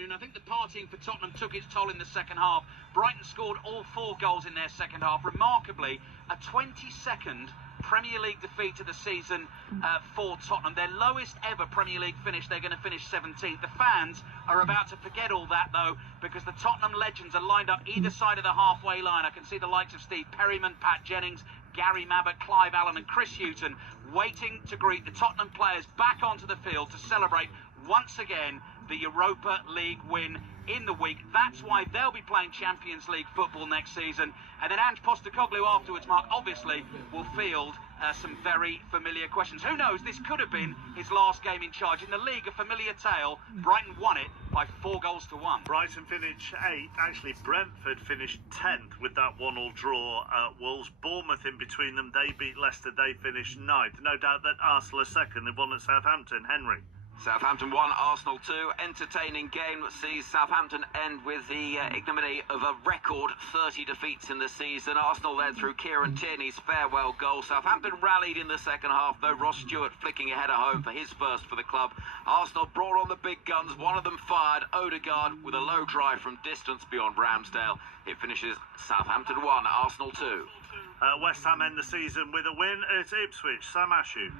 afternoon. I think the partying for Tottenham took its toll in the second half. Brighton scored all 4 goals in their second half. Remarkably, a 22nd Premier League defeat of the season for Tottenham. Their lowest ever Premier League finish. They're going to finish 17th. The fans are about to forget all that, though, because the Tottenham legends are lined up either side of the halfway line. I can see the likes of Steve Perryman, Pat Jennings, Gary Mabbutt, Clive Allen and Chris Hughton waiting to greet the Tottenham players back onto the field to celebrate once again the Europa League win in the week. That's why they'll be playing Champions League football next season. And then Ange Postecoglou afterwards, Mark, obviously will field some very familiar questions. Who knows, this could have been his last game in charge. In the league, a familiar tale. Brighton won it by 4 goals to 1. Brighton finished 8th. Actually, Brentford finished 10th with that 1-1 draw at Wolves. Bournemouth in between them, they beat Leicester, they finished 9th. No doubt that Arsenal are second. They won at Southampton. Henry. Southampton 1, Arsenal 2. Entertaining game sees Southampton end with the ignominy of a record 30 defeats in the season. Arsenal led through Kieran Tierney's farewell goal. Southampton rallied in the second half, though Ross Stewart flicking ahead at home for his first for the club. Arsenal brought on the big guns. One of them fired, Odegaard, with a low drive from distance beyond Ramsdale. It finishes Southampton 1, Arsenal 2. West Ham end the season with a win at Ipswich. Sam Ashu.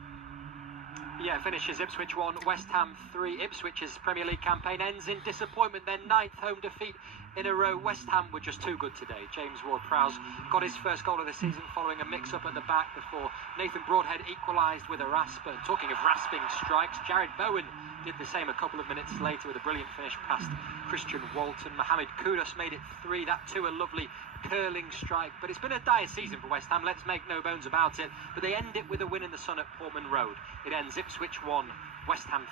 Yeah, finishes Ipswich 1, West Ham 3. Ipswich's Premier League campaign ends in disappointment. Their 9th home defeat in a row. West Ham were just too good today. James Ward-Prowse got his first goal of the season following a mix-up at the back before Nathan Broadhead equalised with a rasp. And talking of rasping strikes, Jared Bowen did the same a couple of minutes later with a brilliant finish past Christian Walton. Mohamed Kudus made it 3. That too a lovely curling strike. But it's been a dire season for West Ham, let's make no bones about it. But they end it with a win in the sun at Portman Road. It ends Ipswich 1, West Ham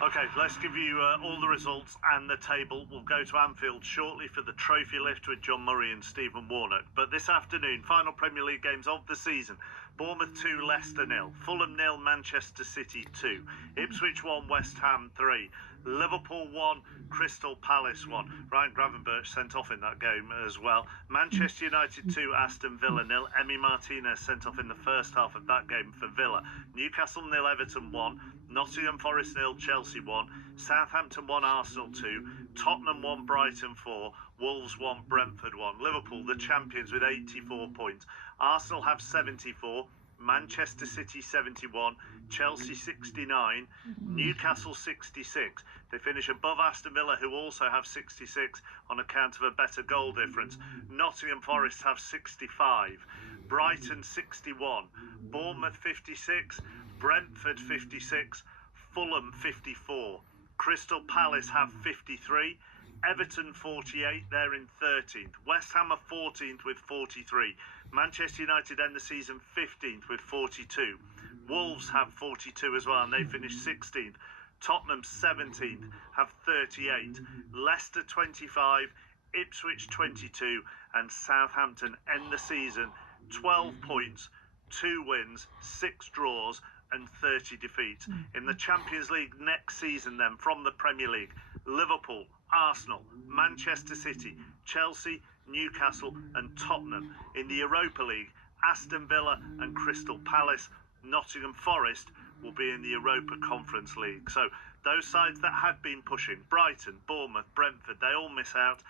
3. OK, let's give you all the results and the table. We'll go to Anfield shortly for the trophy lift with John Murray and Stephen Warnock. But this afternoon, final Premier League games of the season. Bournemouth 2, Leicester 0. Fulham 0, Manchester City 2. Ipswich 1, West Ham 3. Liverpool 1, Crystal Palace 1. Ryan Gravenberch sent off in that game as well. Manchester United 2, Aston Villa 0. Emi Martinez sent off in the first half of that game for Villa. Newcastle 0, Everton 1. Nottingham Forest 0, Chelsea 1. Southampton 1, Arsenal 2. Tottenham 1, Brighton 4. Wolves 1, Brentford 1. Liverpool, the champions, with 84 points. Arsenal have 74. Manchester City 71, Chelsea 69, Newcastle 66. They finish above Aston Villa, who also have 66 on account of a better goal difference. Nottingham Forest have 65, Brighton 61, Bournemouth 56, Brentford 56, Fulham 54. Crystal Palace have 53. Everton 48, they're in 13th. West Ham are 14th with 43. Manchester United end the season 15th with 42. Wolves have 42 as well, and they finish 16th. Tottenham 17th have 38. Leicester 25, Ipswich 22, and Southampton end the season 12 points, 2 wins, 6 draws, and 30 defeats. In the Champions League next season then, from the Premier League, Liverpool, Arsenal, Manchester City, Chelsea, Newcastle and Tottenham. In the Europa League, Aston Villa and Crystal Palace. Nottingham Forest will be in the Europa Conference League. So those sides that had been pushing, Brighton, Bournemouth, Brentford, they all miss out.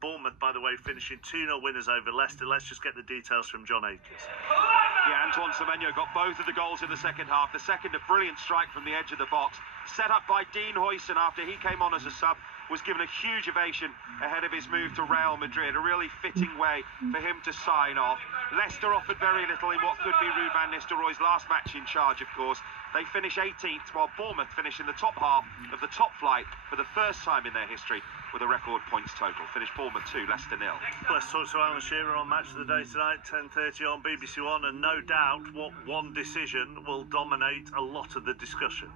Bournemouth, by the way, finishing 2-0 winners over Leicester. Let's just get the details from John Akers. Yeah, Antoine Semenyo got both of the goals in the second half. The second, a brilliant strike from the edge of the box, set up by Dean Huijsen after he came on as a sub. Was given a huge ovation ahead of his move to Real Madrid. A really fitting way for him to sign off. Leicester offered very little in what could be Ruud van Nistelrooy's last match in charge, of course. They finish 18th, while Bournemouth finish in the top half of the top flight for the first time in their history with a record points total. Finish Bournemouth 2, Leicester 0. Let's talk to Alan Shearer on Match of the Day tonight, 10:30 on BBC One, and no doubt what one decision will dominate a lot of the discussion.